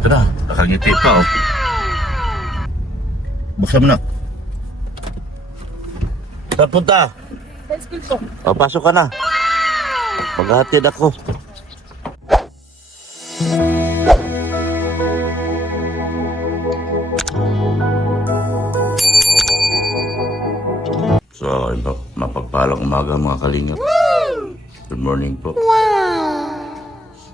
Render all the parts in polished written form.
ito na. Nakangiti pa, oh. Buksan mo na. Saan punta? Sa school po. O, pasok ka na. Maghahatid ako. So, ito, mapagpalang umaga mga kalingap. Good morning po.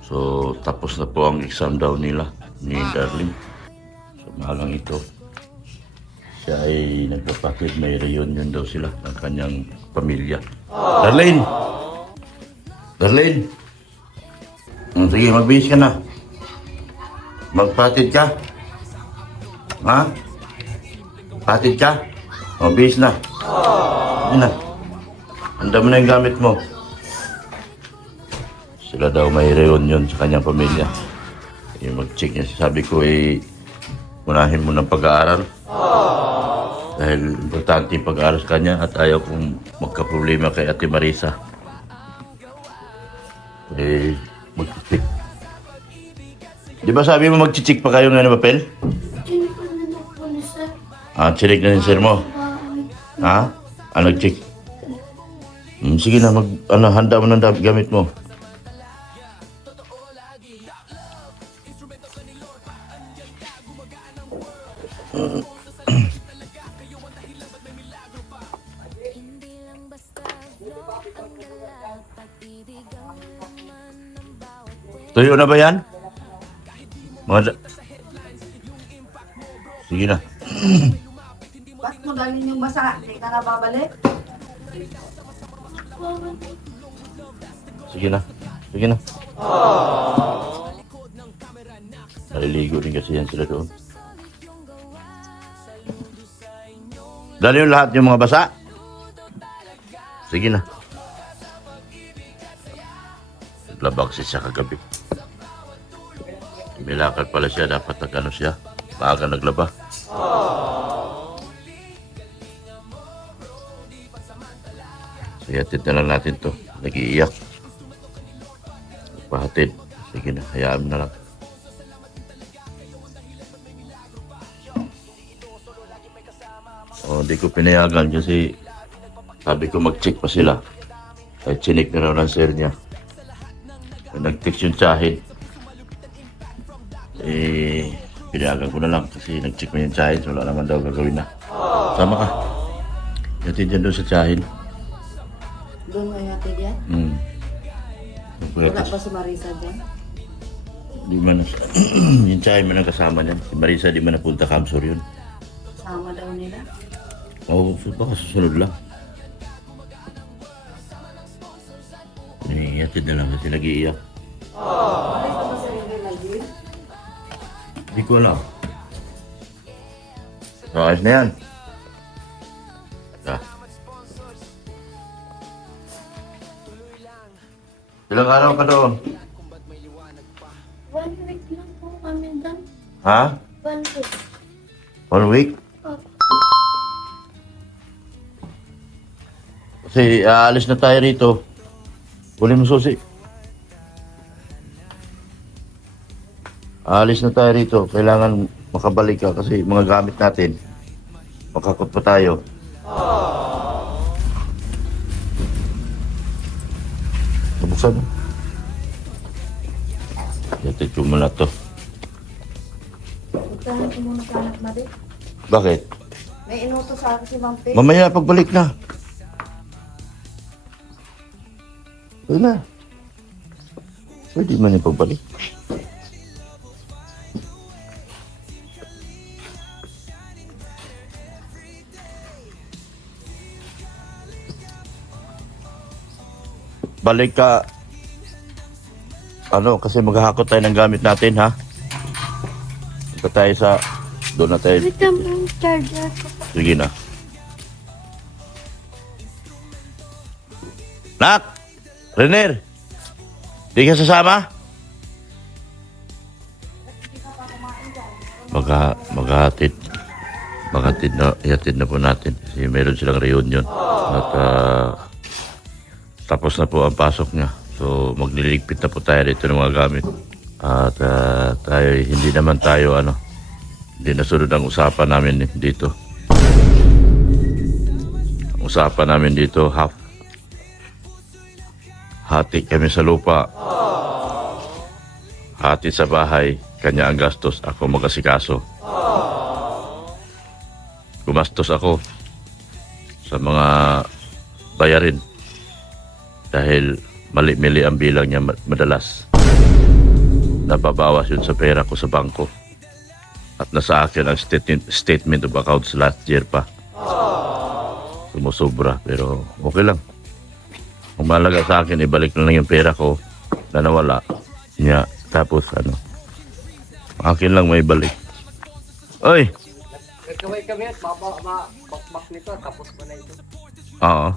So, tapos na po ang exam daw nila ni Darlene. So, mahalang ito. Siya ay nagpapakit, may reunion daw sila ng kanyang pamilya. Darlene! Darlene! Sige, magbihis ka na. Magpatid ka. Ha? Patid ka? O, bihis na. Sige na. Handa mo na yung gamit mo. Sila daw may reunion sa kanyang pamilya. Mag-check niya. Sabi ko unahin mo ng pag-aaral. Dahil importante yung pag-aaral sa kanya at ayaw kong magka-problema kay Ate Marisa. Mag-check. Di ba sabi mo mag-check pa kayo ngayon, Papel? Chinik ko na po ni sir. Chinik na yung sir mo. Ha? Nag-check. Sige na, handa mo ng gamit mo. Tuyo na ba yan? Sige na. Ba't mo galing yung basa? Hindi ka na babalik? Sige na. Sige na. Naliligo din kasi yan sila doon. Dali yung lahat yung mga basa? Sige na. Naglabak siya kagabi. Milakad pala siya. Dapat nag-ano siya. Maaga naglaba. So, hatid na lang natin to. Nag-iiyak. Pahatid. Sige na. Hayaan na lang. Di ko pinayagan kasi sabi ko mag-check pa sila. Kahit chinik na raw ng sir niya. Nag-text yung tsahin. Pinayagan ko na lang kasi nag-check mo yung tsahin. So, wala naman daw gagawin na. Sama ka. Yatid dyan doon sa tsahin. Doon nga yatid yan? Wala pa si Marisa dyan? Di man yung tsahin man ang kasama niyan. Si Marisa di man napunta Kamsur yun. Sama daw nila? Oo, baka susunod lang. Yatid na lang kasi nag-iiyak. Marisa ba sa rin nag-give? Hindi ko alam. So, ayos na yan. Ilang araw ka doon? 1 week lang po kami doon. Ha? 1 week. 1 week? Opo. Kasi aalis na tayo rito. Kunin mo susi. Aalis na tayo rito. Kailangan makabalik ka kasi mga gamit natin. Makakot pa tayo. Nabuksan mo. Yatid ko muna to. Magkahan ko muna sa anak Marie. Bakit? May inuto sa akin si Ma'am Pe. Mamaya pagbalik na. Pwede na. Pwede man yung pagbalik. Balik ka. Kasi maghahakot tayo ng gamit natin, ha? Ito tayo sa... Doon na tayo. Wait lang po yung charger ko. Sige na. Nak! Renner! Di ka sasama? Maghatid. Ihatid na po natin. Kasi meron silang reunion. At tapos na po ang pasok niya. So magliligpit na po tayo dito ng mga gamit. At tayo, hindi naman tayo hindi nasunod ang usapan namin dito. Ang usapan namin dito, hati kami sa lupa. Hati sa bahay, kanya ang gastos, ako mag-asikaso. Gumastos ako sa mga bayarin dahil mali-mili ang bilang niya madalas. Nababawas yun sa pera ko sa bangko. At nasa akin ang statement of accounts last year pa. Sumusobra, pero okay lang. Ang mahalaga sa akin, ibalik na lang yung pera ko na nawala niya. Tapos akin lang may balik. Oy! Nagkaway kami at bakbak nito, tapos mo na ito. Oo.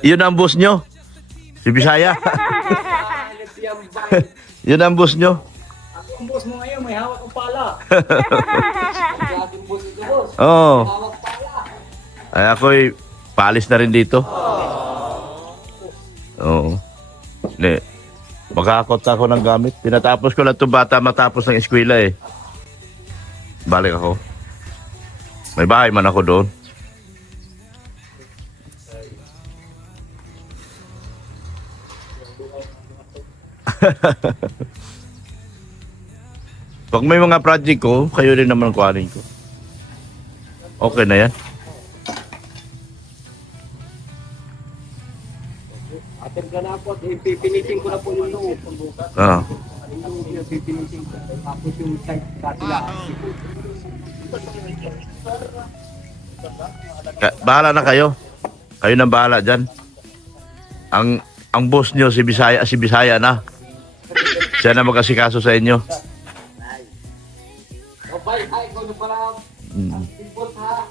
Yun ang boss nyo. Si Bisaya. Yun ang boss nyo. Ako ang boss mo ngayon, may hawak ang pala. Ang ating boss ito, boss. Oo. Hawak pala. Ay ako'y paalis na rin dito. Oo. Makakot ako ng gamit. Pinatapos ko lang itong bata matapos ng eskwela eh. Balik ako. May bahay man ako doon. Pag may mga project ko, kayo rin naman kuhanin ko. Okay na yan. Atin ka na po at ipipinitin ko na po yung loob. Ah. Yung loob yung pipinitin ko. Tapos yung side katilaan. Bahala na kayo. Kayo nang bahala dyan. Ang boss nyo, si Bisaya na. Siya na mag-asikaso sa inyo. Bye, hi, kung ano pala. Boss ha.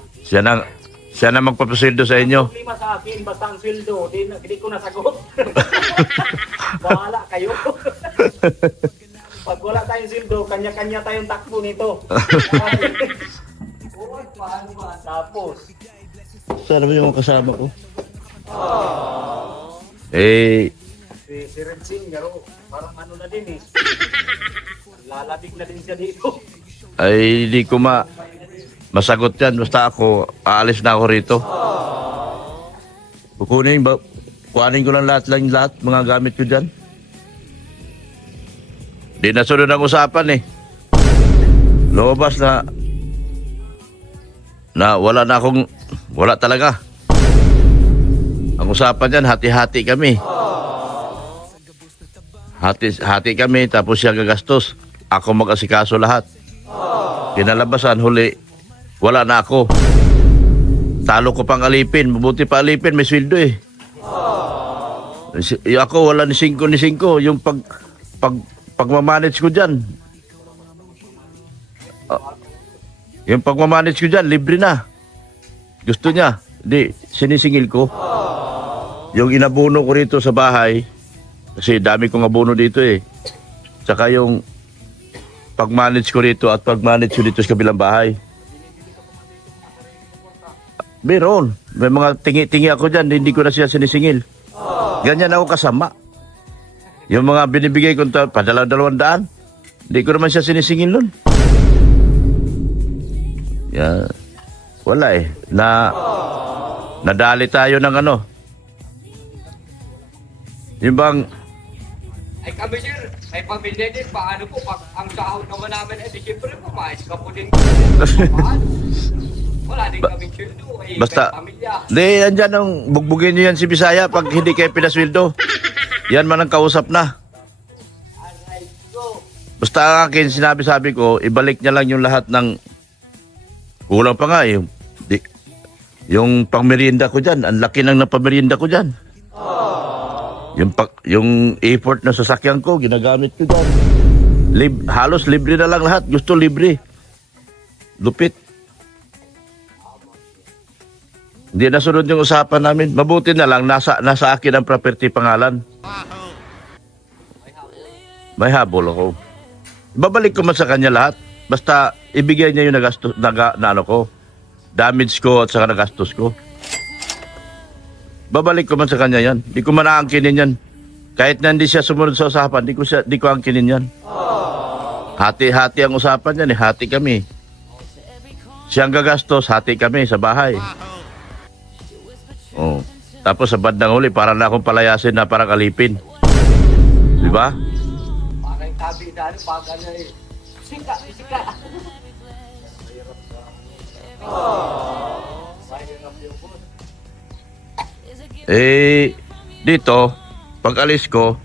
Siya na magpapasildo sa inyo. Problema sa akin, basta ang sweldo, di ko nasagot. Bahala kayo. Pag wala tayong sweldo, kanya-kanya tayong takbo nito. Uy, paano ba? Tapos. Sana ba yung kasama ko? Si Red Singh, pero parang ano na din eh. Lalabig na din siya dito. Ay, hindi ko masagot yan. Basta ako, aalis na ako rito. Kuhanin ko lang lahat, mga gamit ko dyan. Di nasunod ang usapan eh. Lumabas na wala talaga. Ang usapan dyan, hati-hati kami. Hati kami, tapos siya gagastos. Ako mag-asikaso lahat. Kinalabasan, huli, wala na ako. Talo ko pang alipin. Mabuti pa alipin, may sweldo eh. Ako, wala ni 5. Yung pagmamanage ko dyan. Yung pagmamanage ko dyan, libre na. Gusto niya. Hindi, sinisingil ko. Yung inabuno ko rito sa bahay, kasi dami kong abono dito eh. Tsaka yung pag-manage ko rito at pag-manage ko dito sa kabilang bahay. Meron. May mga tingi-tingi ako dyan, hindi ko na siya sinisingil. Ganyan ako kasama. Yung mga binibigay ko, padala 200, hindi ko naman siya sinisingil nun. Yeah. Wala eh. Nadali tayo ng yung bang Ay kami sir, may pamilya din. Paano po? Pag ang sahod naman namin, di siyempre po, mais ka po din. Paano? Wala din kami sweldo. Basta, may pamilya. di, andyan ang bugbugin nyo yan si Bisaya pag hindi kayo pinasweldo. Yan man ang kausap na. Aray ko. Basta ang akin, sabi ko, ibalik niya lang yung lahat ng kulang pa nga eh. Yung pangmerienda ko dyan, ang laki ng napamerienda ko dyan. Yung effort na sasakyan ko, ginagamit ko dyan. Halos libre na lang lahat. Gusto libre. Lupit. Hindi nasunod yung usapan namin. Mabuti na lang, nasa akin ang property pangalan. May habol ako. Babalik ko man sa kanya lahat. Basta ibigay niya yung ko. Damage ko at saka nagastos ko. Babalik ko man sa kanya yan. Di ko man aangkinin yan. kahit na hindi siya sumunod sa usapan, di ko angkinin yan. Hati-hati ang usapan yan eh. Hati kami. Siyang gagastos, hati kami sa bahay. Oh. Tapos sa bandang huli, para na akong palayasin na parang alipin. Di ba? Parang sabi na ano, pag ano eh. Sika, sika. Eh, dito, pag alis ko,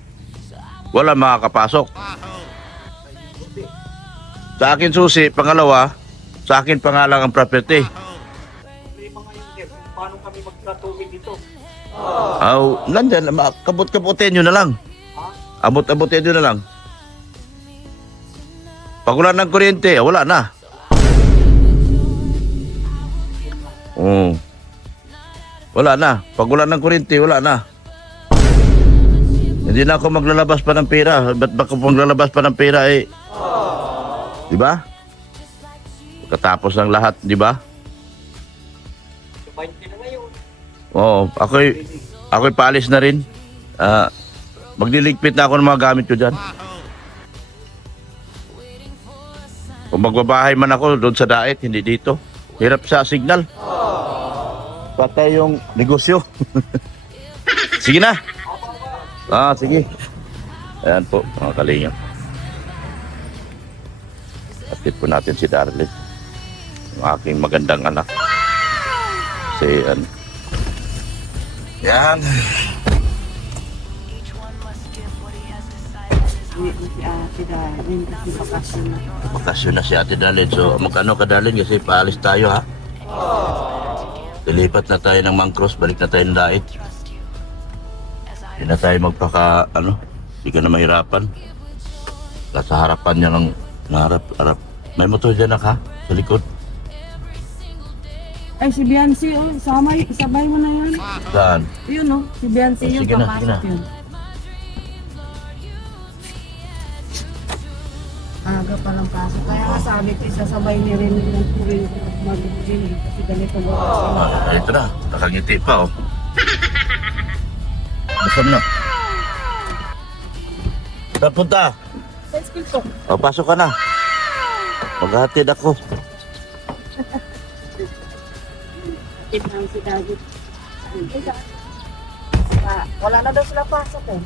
wala makakapasok. Sa akin susi, pangalawa, sa akin pangalang ang property. Problema ngayon, sir. Paano kami magkatubig dito? Aw, nandyan, kabut-kabutin nyo na lang. Abot-abutin nyo na lang. Pag wala ng kuryente, wala na. Oo. Wala na. Pag wala ng kuryente, wala na. Hindi na ako maglalabas pa ng pera. Ba't ba ako maglalabas pa ng pera eh? Di ba? Katapos ng lahat, di ba? 20 na ngayon. Oo. Ako'y paalis na rin. Magliligpit na ako ng mga gamit ko dyan. Kung magbabahay man ako doon sa Daet, hindi dito. Hirap sa signal. Patay yung negosyo. Sige na. Sige. Ayan po, mga kalingap. Atid po natin si Darlene. Yung aking magandang anak. Yan. Si ate dahil kasi bakasyon na. Bakasyon na si Ate Darlene. So, magkano ka Darlene? Kasi paalis tayo ha. Lilipat na tayo ng Mangcross. Balik na tayo ng Daet. Hindi na tayo magpaka, hindi ka na mahirapan. Sa harapan niya ng harap. May motor dyan na ka? Sa likod. Ay, si Biancy, oh, sabay mo na yan. Saan? Yun, oh, si Biancy, Oh, yun, sige na, papasok sige na. yun. Aga pa lang pasok. Kaya nga sabi ko, isasabay ni Ren ng purin mag-gym. Kasi ganito ba kasi. Ito na, nakangiti pa oh. Basam na. Saan punta? Sa school to. O, pasok ka na. Maghahatid ako. Tip lang si Daddy. Wala na daw sila pasok eh.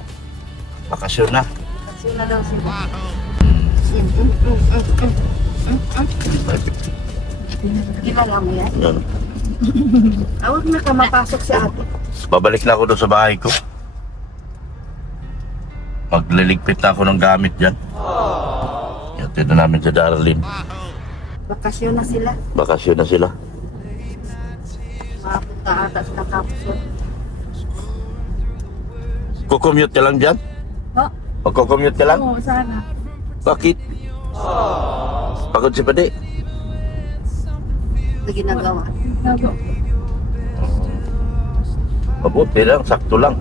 Bakasyon na. Kasi na daw sila. Kilala mo yan? Yan. Awag na ka mapasok si ate. Babalik na ako doon sa bahay ko. Magliligpit na ako ng gamit dyan. Hatid na namin sa Darlene. Bakasyon na sila. Bakasyon na sila. Mapunta ata sa kapsyon. Kukommute ka lang dyan? Oh, Magkukommute ka lang? oo, sana. Bakit? Pagod si Padi. Ito ginagawa. Mabuti lang, sakto lang.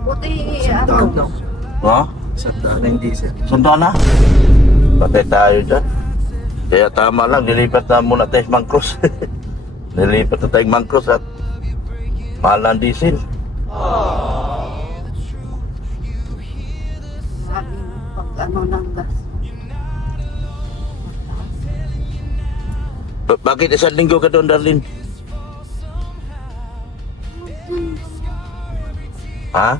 Buti, ano? Ha? Sandaan na hindi, sir. Sandaan na. Patay tayo dyan. Kaya tama lang, nilipat na muna tayo sa Mangcross. Nilipat na tayo sa Mangcross at mahal na ang diesel. Sabi mo, pag ano ng gas. Bakit isang linggo ka doon, Darlene? Ha?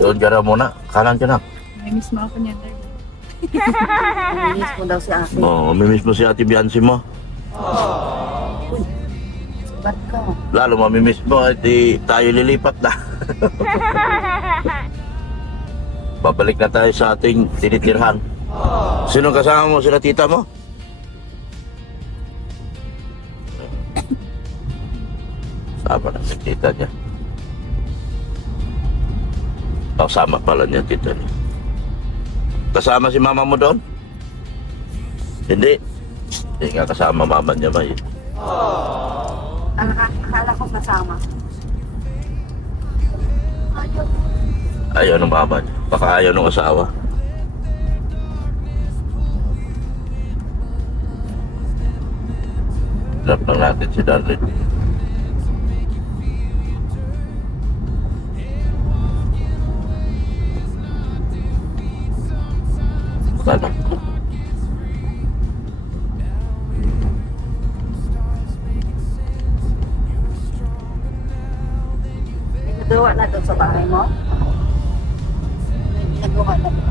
Doon ka na muna. Kanan ka na. May miss mo ako niya, Daddy. Naminis mo daw si ate. Oo, mamimiss mo si Ate Biancy mo. Ba't ka? Lalo mamimiss mo, di tayo lilipat na. Babalik na tayo sa ating tinitirhan. Sino kasama mo? Sila tita mo? Sama na si tita niya. Kasama pala niya tita niya. Kasama si mama mo doon? Hindi. Hindi nga kasama mama niya ba yun? Akala ko kasama. Ayaw ng mama niya. Baka ayaw ng asawa. Love lang natin si Darlene. Ano? May nagawa na doon sa bahay mo? May nagawa na doon.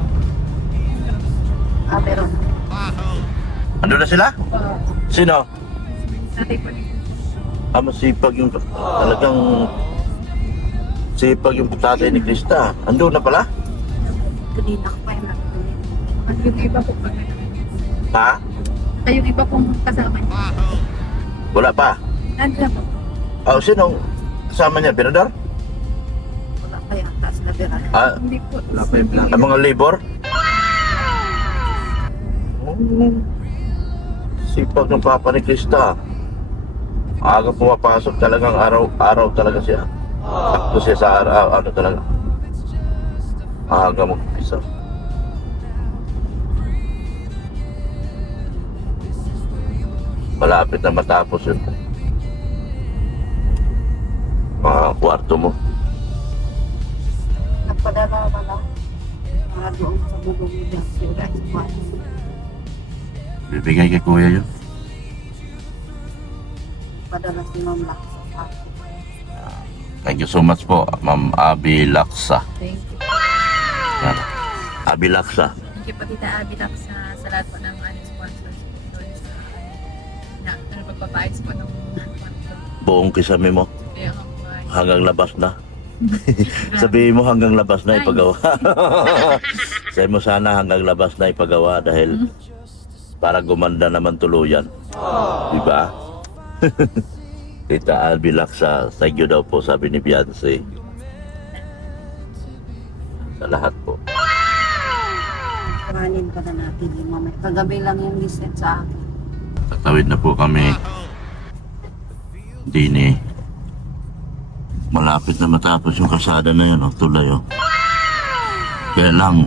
Meron. Ano na sila? Sino? Tatay po ni Masipag yung talagang sipag yung tatay ni Krista. Ando na pala? kanina ko pa yung natuloy. At yung iba po pag Ha? ay yung iba pong kasama niya. Wala pa? Nandiyan po. Sino? Kasama niya, Birador? Wala pa yata sila Vera. Hindi po. Wala pa yung plan. Ang mga labor? Sipag ng papa ni Krista. Aga pumapasok talagang araw talaga siya. Sakto siya sa araw, ano talaga. Aga mag-umpisa. Malapit na matapos yun. Mga kwarto mo. Nagpadala naman ako. Para doon sa bubong nila. Yung rice box. Bibigay kay kuya yun. Padala si Ma'am Laksa sa akin. Thank you so much po, Ma'am Abby Laksa. Thank you. Yan. Abby Laksa. Thank you po Tita Abby sa lahat po ng aming sponsors po doon sa pagpapaayos po ng Buong kisame mo. kaya nga po ay Hanggang labas na. Sabihin mo hanggang labas na ipagawa. Sabihin mo sana hanggang labas na ipagawa dahil para gumanda naman tuluyan. Diba? Tita Abby Laksa, thank you daw po sabi ni Beyonce. Sa lahat po. Kanin pa na natin yung mamay. Kagabi lang yung listed sa akin. Tatawid na po kami. Dini. Malapit na matapos yung kalsada na yun, tulay oh. Kaya lang.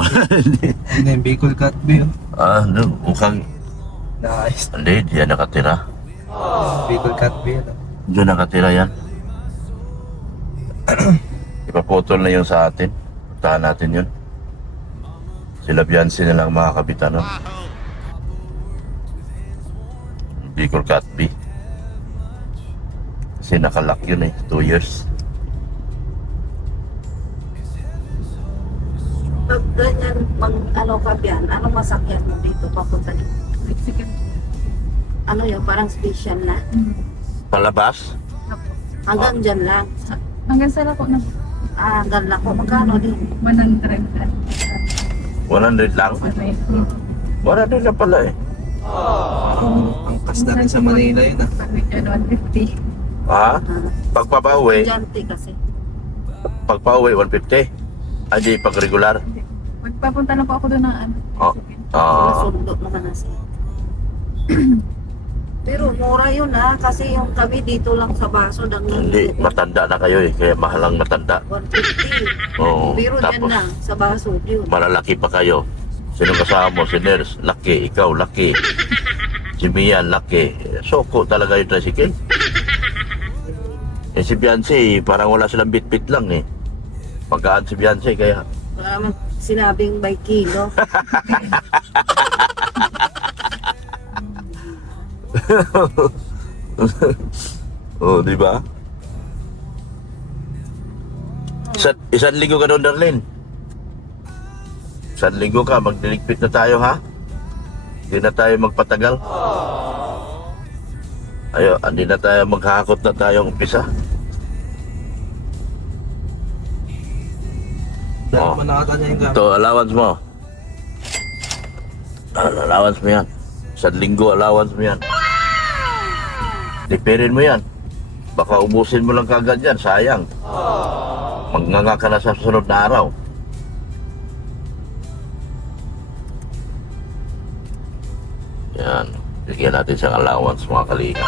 Ano yung Bicol Cat B? Mukhang Nice. hindi, diyan nakatira. Bicol Cat B. Diyan nakatira yan. Ipaputol na yun sa atin. Puntahan natin yun. Sila Beyonce na lang mga kapitan, no? Bicol Cat B. Kasi nakalock yun 2 years. Pag ganyan, ano ka biyan, anong masakyan mo dito papunta dito? Mexican. Ano yun, parang special na? Palabas? Hanggang dyan lang. Hanggang sa lako na Hanggang lang ko. Magkano din? 100. 100 lang? Okay. 100 na pala eh. Ang kas natin sa Manila yun ah. Pag weekend, 150. Ha? Pagpapauwi, Estudyante kasi. pagpauwi 150. Ay di pag regular. Magpapunta lang po ako doon ng ano. Oh. Nasundo naman na siya. Pero mura yun kasi yung kami dito lang sa baso. Hindi, matanda na kayo eh. Kaya mahalang matanda. 150. Oo. Pero dyan Tapos lang, sa baso yun. malalaki pa kayo. Sino kasama mo? Si Ners, laki. Ikaw, laki. Si Mian, laki. Soko talaga yung tricycle. Si Beyonce, parang wala silang bit-bit lang eh. Pagkaan si Beyonce, kaya Wala naman sinabing by kilo. oh, di ba? Isang linggo ka doon, Darlene. Isang linggo ka, magdiligpit na tayo, ha? Hindi na tayo magpatagal. Ayo, hindi na tayo maghakot na tayong umpisa. Dahil mo nakata niya yung gamit. Ito, allowance mo. Allowance mo yan. Isang linggo, allowance mo yan. Lipirin mo yan. Baka ubusin mo lang kagad yan, sayang. Magnganga ka na sa susunod na araw. Yan. Bigyan natin siyang allowance, mga kalinga.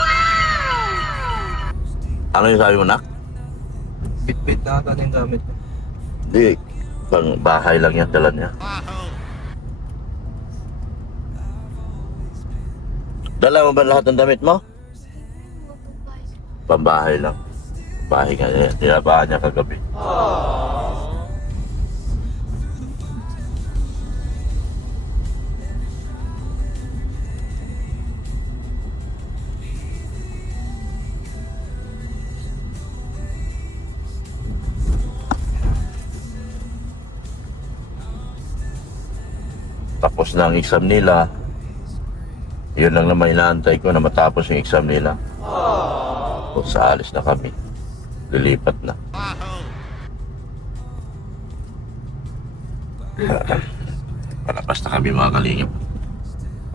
Ano yung sabi mo, nak? Pit-pit nakata niya yung gamit. Hindi. Pang bahay lang yan, dala niya. Dala mo ba lahat ng damit mo? Pambahay lang. Bahay nga yan. Tinabahan niya kagabi. tapos na ang exam nila. Yun lang naman inaantay ko na matapos yung exam nila. O sa alis na kami. Lilipat na. Palabas na kami mga kalingap.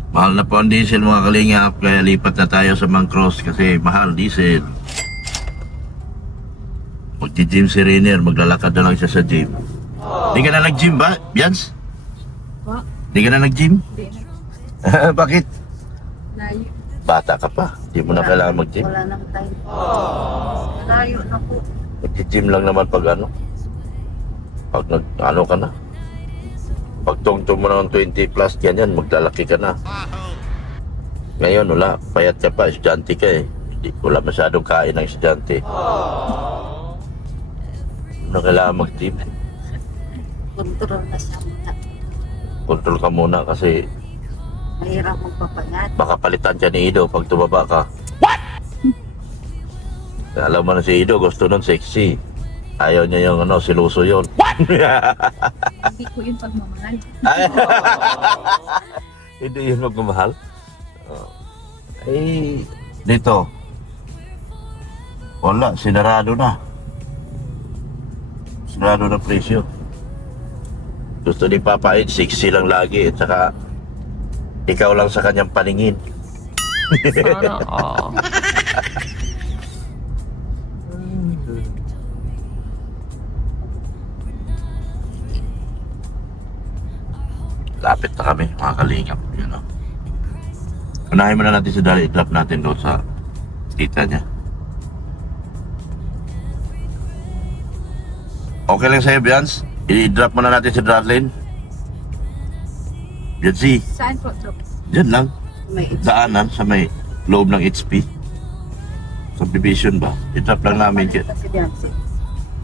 Mahal na po ang diesel mga kalingap, kaya lipat na tayo sa Mangcross kasi mahal diesel. Magji-gym si Rainier, maglalakad na lang siya sa gym. Di ka na nag-gym ba, Bians? Po? Di ka na nag-gym? Hindi na. Bakit? Layo. Bata ka pa, di mo na kailangan mag-gym. Wala nang time. Malayo na po. Magji-gym lang naman pag ano. Pag ano ka na. Pag tungtong mo na ng 20 plus ganyan, maglalaki ka na. Ngayon wala, payat ka pa, estudyante ka eh. Wala masyadong kain ng estudyante. Ano kailangan mag-gym? Kontrol na siya muna. Control ka muna kasi Mahirap magpapayat. baka palitan ka ni Ido pag tumaba ka. What? Alam mo na si Ido, gusto nun sexy. Ayaw niya yung ano, siluso yun. What? Hindi ko yun pagmamahal. Hindi yun magmamahal. Eh, dito. Wala, sinarado na. Sinarado na presyo. Gusto ni Papa Ed, 60 lang lagi. At saka, ikaw lang sa kanyang paningin. Sana all. Lapit na kami, mga kalingap. Yun, o. Unahin muna natin si Dali, i-drop natin doon sa tita niya. Okay lang sa'yo, Bians? I-drop muna natin si Darlene. Biansi, Saan po, Chok? dyan lang. May Daanan sa may loob ng HP. Subdivision ba? I-drop lang namin. Kasi Biansi.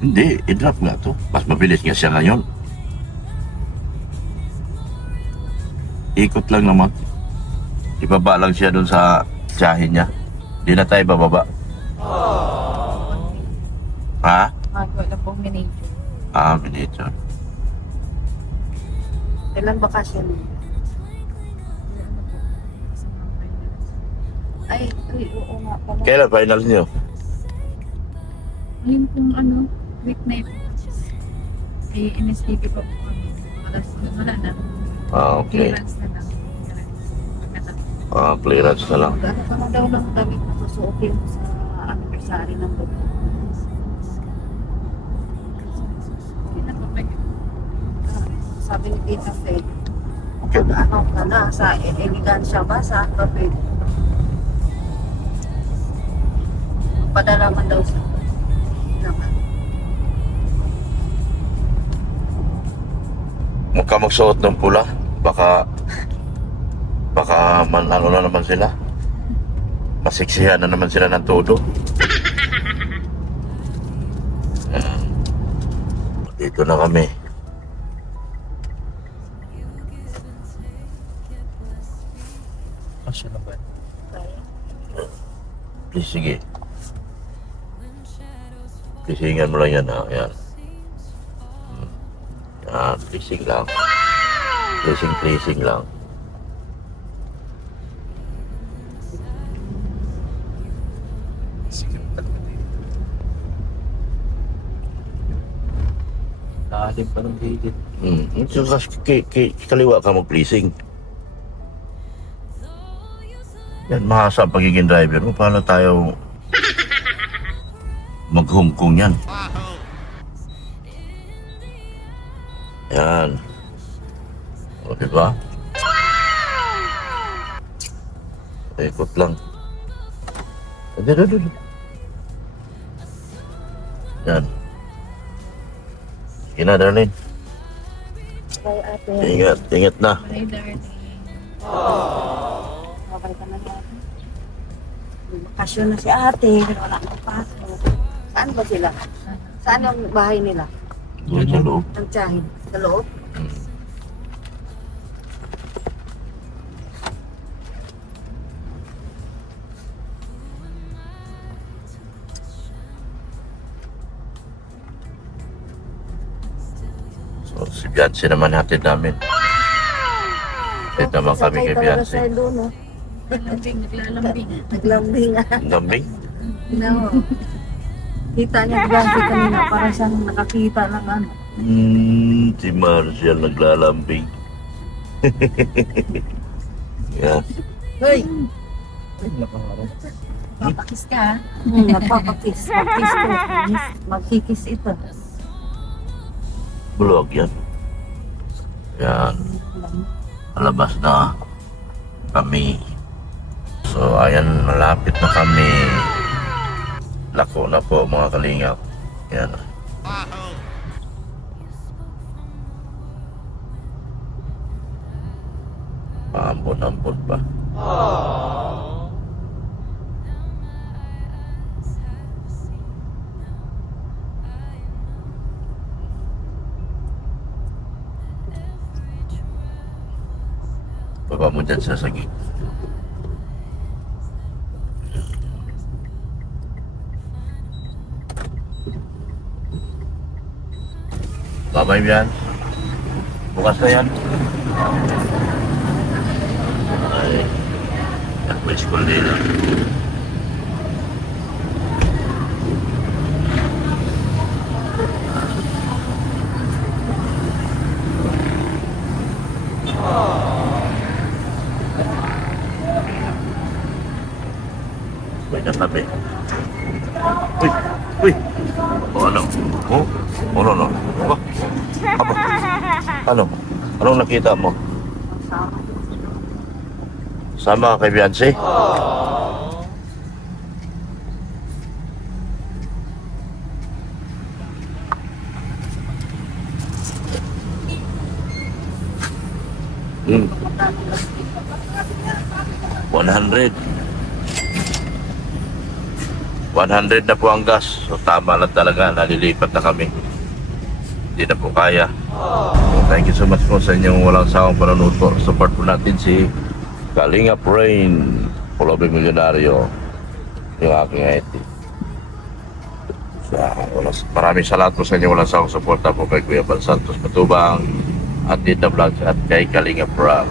Hindi, i-drop nga to. Mas mabilis nga siya ngayon. Ikot lang naman. Ibaba lang siya doon sa tiyahin niya. Di na tayo bababa. Ha? Wala pong manager. Ah, miniature. Kailan bakasyon mo? Ay, oo nga pala. Kailan finals niyo? Yun pong ano, week na yun. Eh, NSTP po po kami. Wala na. Ah, okay. Clearance na lang. Pagkatapos. Ah, clearance na lang. Ano ka na daw ng damit na susuotin mo sa anniversary ng doktor? Yun na po, may Sabi ni Tita Faye, Okay. ano ka na, sa elegansya ba? Saan ba pwede? Padala man daw siya. Naman. Huwag ka magsuot ng pula. Baka man ano na naman sila. Masiksihan na naman sila ng todo. Ayan. Dito na kami. Asya na ba? Please, sige. Pleasingan mo lang yan, ha? Yan. Yan, pleasing lang. Pleasing lang. Sige, talaga dito. Lalim pa ng higit. So, kaliwa ka mag-pleasing. Yan, mahasa ang pagiging driver mo. Paano tayo mag-Hong Kong yan? Yan. O, diba? Ikot lang. Aduh. Yan. Sige na, Darlene. Kaya ate, Ingat na. Bye, darling. okay ka na natin. Bakasyon na si ate, pero wala nang pasok. Saan ba sila? Saan ang bahay nila? Doon sa loob. Ang tiyahin? Sa loob? So, si Beyonce naman hatid namin. Update naman kami kay Sakay talaga Fiancé. sa ilo, no? Naglalambing. Naglambing nga. Lambing? No. Kita niya Fiancé kanina, para siyang nakakita ng ano. Si Marcial naglalambing. Yan. Hoy! Papakis ka. Napapakis. Magkis ko. Magkikis ito. Bulog yan. Yan. Palabas na kami. So, ayan, malapit na kami. Lako na po mga kalingap. Yan. Paambon-ambon pa. Baba mo dyan sa saging. Babay yan. Bukas na yan. Ay, may school din. May nasabi. Uy! Uy! O ano? Oh? Ano no? Aba? Aba? Ano? Anong nakita mo? Sama kay Fiancé? Hmm. 100. 100 na po ang gas. So tama lang talaga, nalilipat na kami. Hindi na po kaya. So, thank you so much po sa inyong walang sawang panonood po. Support po natin si Kalingap Rain, Polobe Milyonaryo, yung aking IT. So, maraming salamat po sa inyong walang sawang suporta po kay Kuya Bal Santos Matubang at Tita Vlogs at kay Kalingap Rob.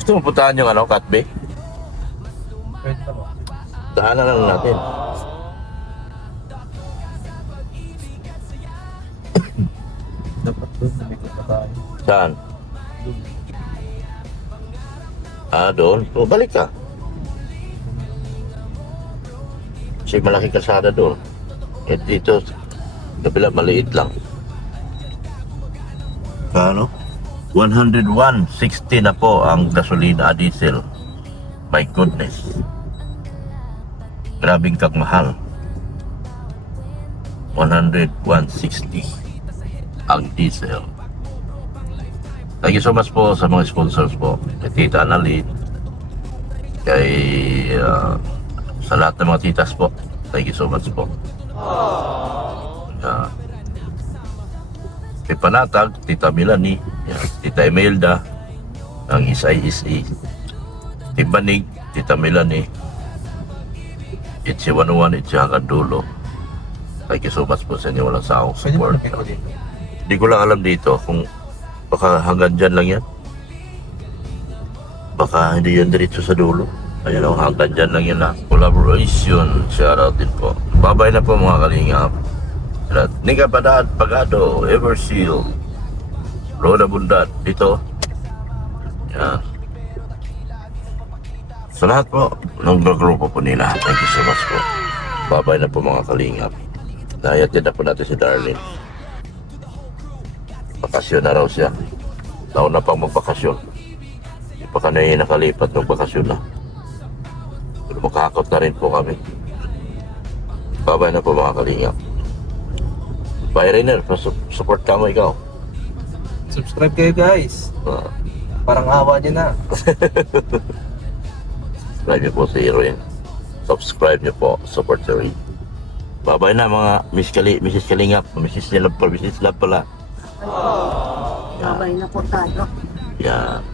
Gusto mo puntahan yung ano, Katbe? Pwede pa ba? Tahanan na lang natin. Dapat doon, namikot na tayo. Saan? Doon? O, balik ka. Kasi malaki kalsada doon. Eh, dito, kabila, maliit lang. Kano? 101.60 na po ang gasolina diesel. My goodness. Grabing kagmahal. 101.60 ang diesel. Thank you so much po sa mga sponsors po. Kay Tita Analit, kay sa lahat ng mga titas po. Thank you so much po. Kay Panatag, Tita Melanie, Tita Imelda, ang Isay-Isay, Tibanig, Tita Melanie, Itsi 101, Itsi hanggang dulo. Thank you so much po sa inyo walang sawang Pwede support. mo nakita dito. Hindi ko lang alam dito kung baka hanggang dyan lang yan. Baka hindi yan diretso sa dulo. Ayan o, hanggang dyan lang yan na. Collaboration, shoutout din po. Babay na po mga kalingap. Nika Padad, Pagado, Everseal, Roda Bundat, dito. Yan. Sa lahat po, ng grupo po nila, thank you so much po. Babay na po mga kalingap. Nayatid na po natin si Darlene. Bakasyon na raw siya. Nauna pang magbakasyon. Hindi pa kami nakalipat ng bakasyon na. Pero makakot na rin po kami. Babay na po mga kalingap. Bye Rainer, support ka mo ikaw. Subscribe kayo guys. Parang awa niyo na. Subscribe niyo po si Heroin. Subscribe niyo po, support si Heroin. Babay na mga Mrs. Kalingap, Mrs. Love pala. Babay na po tayo. Yan.